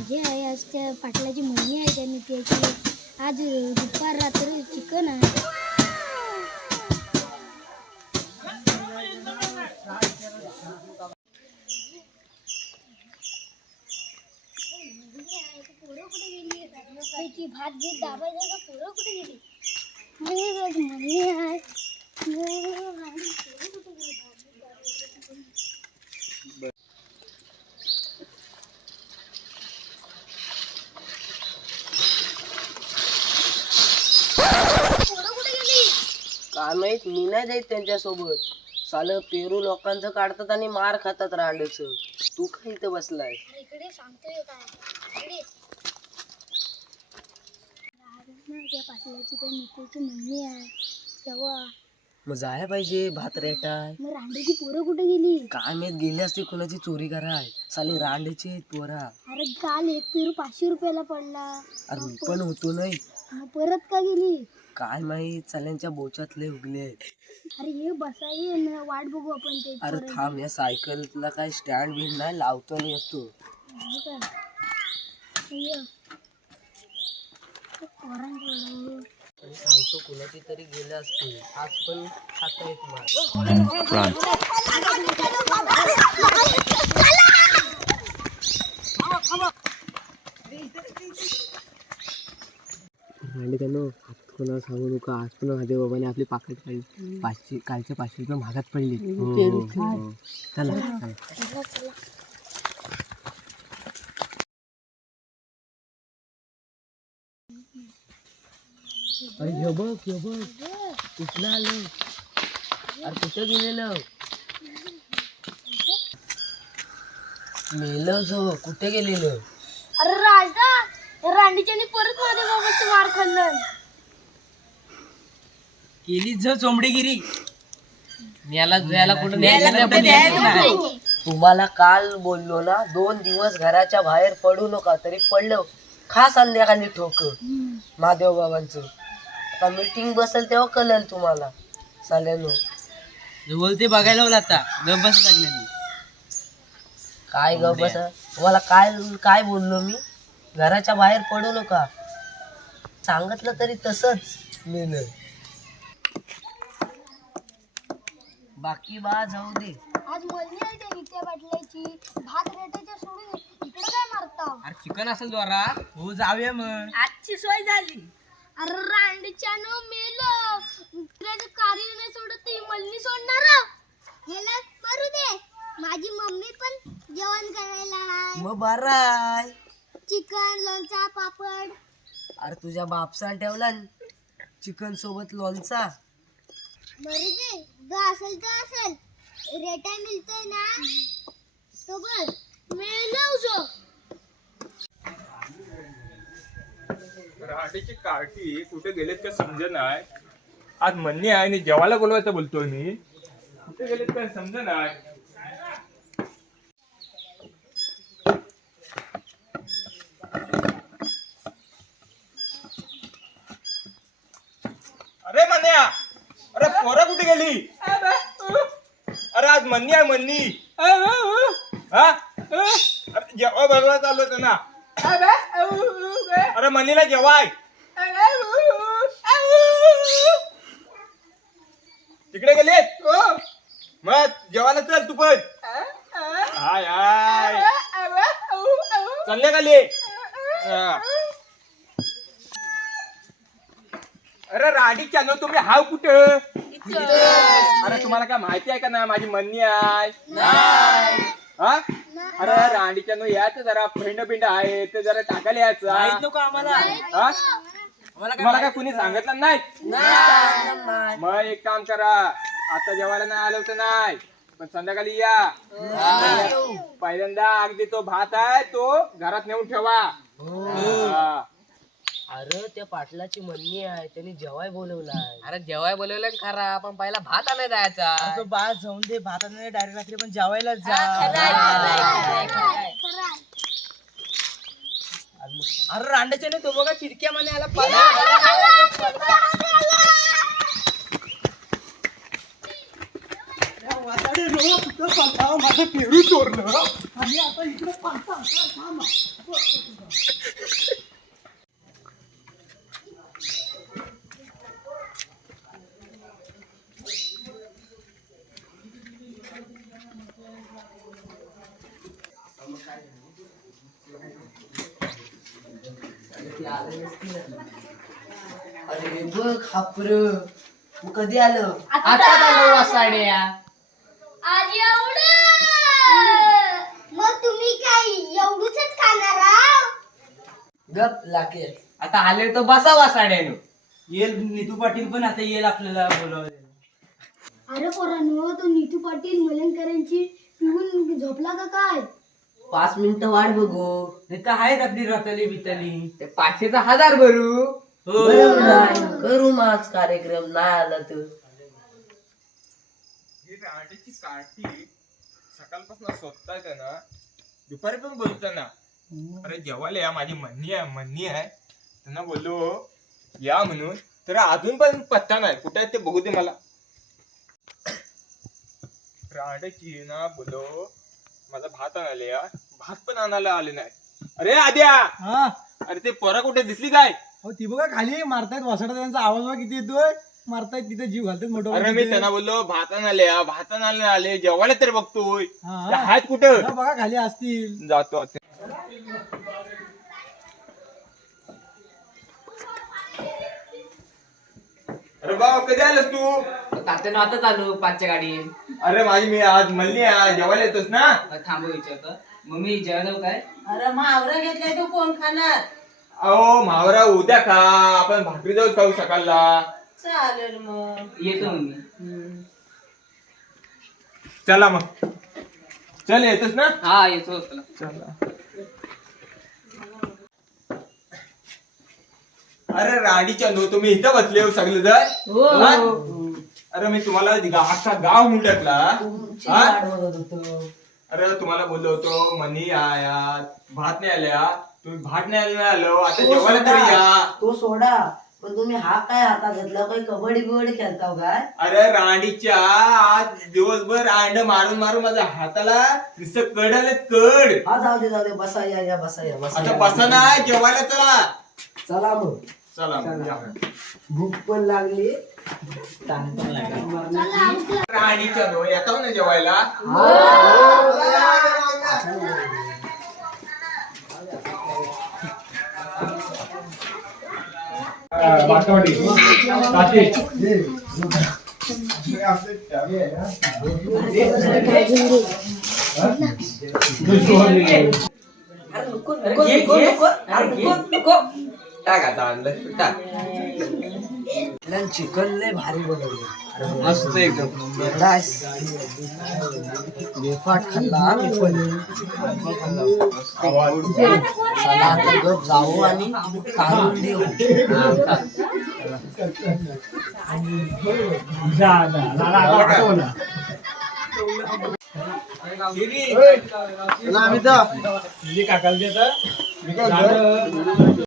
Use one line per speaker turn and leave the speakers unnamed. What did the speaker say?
माझी आई आज त्या पाटलाची मम्मी आहे त्यांनी त्याची आज दुपार रात्री चिकन आहे. भात घेत दाबायचं का पोरं कुठे गेली? मम्मी आहे
काय माहित, मी नाही जाईत त्यांच्यासोबत. सालं पेरू लोकांचं काढतात आणि मार खातात रांडेचं. तू काय इथं बसलाय?
इकडे सांगतोय काय इकडे त्या पाटलाची त्या मित्राची मम्मी आहे तेव्हा
मग जायला पाहिजे, भात रेटाय.
मग रांडेची पोरं कुठे गेली?
काय माहित, गेली असते कोणाची चोरी कराय. साले रांडेचे आहेत पोरा.
अरे काल एक पेरू 500 रुपयाला पडला.
अरे मी पण होतो नाही.
मग परत का गेली?
काय माहित, साल्यांच्या बोचातले उगले आहेत.
अरे हे बसाई ना, वाट बघू आपण ते.
अरे थांब, या सायकलला काय स्टँड बिंड नाही, लावतो आणि येतो.
हो का? ये. पोरांकडं.
आणि सांगतो कुणाची तरी गेलं असते. आज पण खाता येत मार. आणि त्यानं कोणाला सांगू नका. आज पण माझ्या बाबाने आपली पाकिट काढली. 500 कालच्या 500 रुपये महागात पडली. चला चला. अरे हे बघ कुठलं आलं? अरे कुठं गेलेलं? मेलं जो कुठे गेलेलं?
अरे राजदा रांडीच्यानी परत माझ्या बाबाचं मार खाल्लं.
केली ज चोंबडीगिरी. कुठं तुम्हाला काल बोललो ना, 2 दिवस घराच्या बाहेर पडू नका. तरी पडलं. खा संध्याकाळी ठोक महादेव बाबांचं. आता मीटिंग बसेल तेव्हा कळेल तुम्हाला साल्यानो.
बोलते बघायला बोला आता गप बस लागले.
काय ग बस, तुम्हाला काय बोललो मी? घराच्या बाहेर पडू नका सांगितलं तरी तसंच मेलं. बाकी बा जाऊ दे.
आज मळणी आहे त्या विट्या पाटलाची. भात रेटाच्या सोडून इकडे काय मारता?
अरे चिकन असेल द्वारा हो जाऊया मग.
आजची सोय झाली. अरे रांडीच्या न मेलं. त्याचं कार्य नाही सोडत ती मळणी सोडणार. ह्याला मारू दे. माझी मम्मी पण जेवण करायला.
मग बाराय
चिकन लोणचा पापड.
अरे तुझ्या बापसान ठेवला चिकन सोबत लोणचा.
मरू दे ग, असेल तर असेल. रेटा मिळतोय ना तो बघ. मेलं जो
राहतेची कार्टी कुठे गेलेत का समज नाही. आज म्हणणे आहे आणि जेवायला बोलवायचं बोलतोय मी. कुठे गेलेत का समज नाही. अरे म्हणण्या, अरे पोरं कुठे गेली? अरे आज म्हणणी आहे म्हणणी. हा अरे जेव्हा बरोबर चालू होतं ना. अरे म्हणीला जेवाय तिकडे गेलेत. मग जेवायला चल तू पण. हाय हाय संध्याकाळी. अरे राडीच्या नो तुम्ही हाव कुठं? अरे तुम्हाला काय माहिती आहे का ना माझी म्हणणी आहे? हा अरे रांडीच्या नो याच जरा फ्रेंड बिंड आहे ते जरा टाकायला यायचं
नको आम्हाला.
हा तुम्हाला काय कुणी सांगितलं नाही? मग एक काम करा, आता जेवायला नाही आलं होतं नाही पण संध्याकाळी या. पहिल्यांदा अगदी तो भात आहे तो घरात नेऊन ठेवा.
अरे त्या पाटलाची म्हणणी आहे, त्यांनी जेवाय बोलवलाय.
अरे जेवाय बोलवलं खरा पण पहिला भात आणाय जायचा.
तो भात जाऊन दे, भात आणायला डायरेक्ट रात्री पण जेवायला जा.
अरे रांड्याच्या तो बघा चिडक्या म्हणे आला.
वाटाडे
माझं पेरू चोरलं आणि आता इकडे
अरे बघ हापर कधी आलं
आता
आलो वासाड्या.
आज एवढं मग तुम्ही काय एवढूच खाणार आहात?
गप लाके
आता आले तर बसा वासाड्यानो. येईल नितू पाटील पण आता येईल आपल्याला बोलावलं.
अरे पोरांनो, तो नीतू पाटील मलंकरांची पिऊन झोपला का काय?
5 मिनिटं वाट बघू
नाही तर आहेत आपली रताली बिताली.
ते 500,000 भरू.
बरोबर आहे. करू माझ कार्यक्रम नाही आला तर
ही रांडेची काठी सकाळपासून स्वतःच ना दुपारी पण बोलतो ना. अरे जेवायला या माझी म्हणणी आहे त्यांना बोललो या म्हणून, तर अजून पण पत्ता नाही कुठे आहे ते बघू दे मला. रांडेची ना बोलो माझा भात आणाले या, भात पण आणायला आले नाही. अरे आद्या, अरे ते पोरा कुठे दिसली काय?
ती बघा खाली मारतायत वासडा, त्यांचा आवाज बघा किती येतोय. मारतायत तिथे जीव घालतात मोठं.
अरे मी त्यांना बोललो भात आणाले या, भात आणायला आले, जेवायला तरी बघतोय.
हा.
ते आहेत कुठं?
बघा खाली असतील.
जातो आता. अरे बाबा कधी आलास तू?
तात्यानं आता चालू 5च्या गाडी.
अरे माझी मी आज मल्ली आहे, जेवायला येतोस ना?
थांबव विचारतो. मम्मी जेवायला जाऊ काय?
अरे मावरा घेतलाय तो कोण खाणार?
अहो मावरा उद्या खा, आपण भाकरी जाऊ खाऊ सकाळला.
चालेल मग.
येतो मम्मी.
चला मग, चल येतोस ना?
हा येतो चला.
चला. अरे राडीच्या नो तुम्ही इथं बसले हो सगळे जण. हा? अरे मी तुम्हाला अख्खा गाव मुंडकला.
तुमची
हा?
वाट बघत होतो.
अरे तुम्हाला बोललो होतो मनी आयात भात नाही आल्या, तुम्ही भात नाही आलो, आता
तो
जेवायला तरी
सोडा,
या.
तो सोडा. पण तुम्ही हा काय हातात घेतला? काही कबड्डी बिबड्डी खेळताव काय?
अरे रांडीच्या आज दिवसभर अंड मारून मारून माझ्या हाताला नुसतं कड आले कड.
हा जाऊ दे बसा या बसा या बसा
आता
या.
बसा ना, जेवायला चला.
चला मग,
चला मग, या.
भूक पण लागली.
रांडीच्या नो येतो ना जेवायला. टाक आता आणलं टाक.
चिकन लय भारी बनवलं.
मस्त एकदम.
बेफाट खाल्ला आम्ही पण. चला आता गप जाऊ आणि काढून देऊ.
आम्ही तर काकाला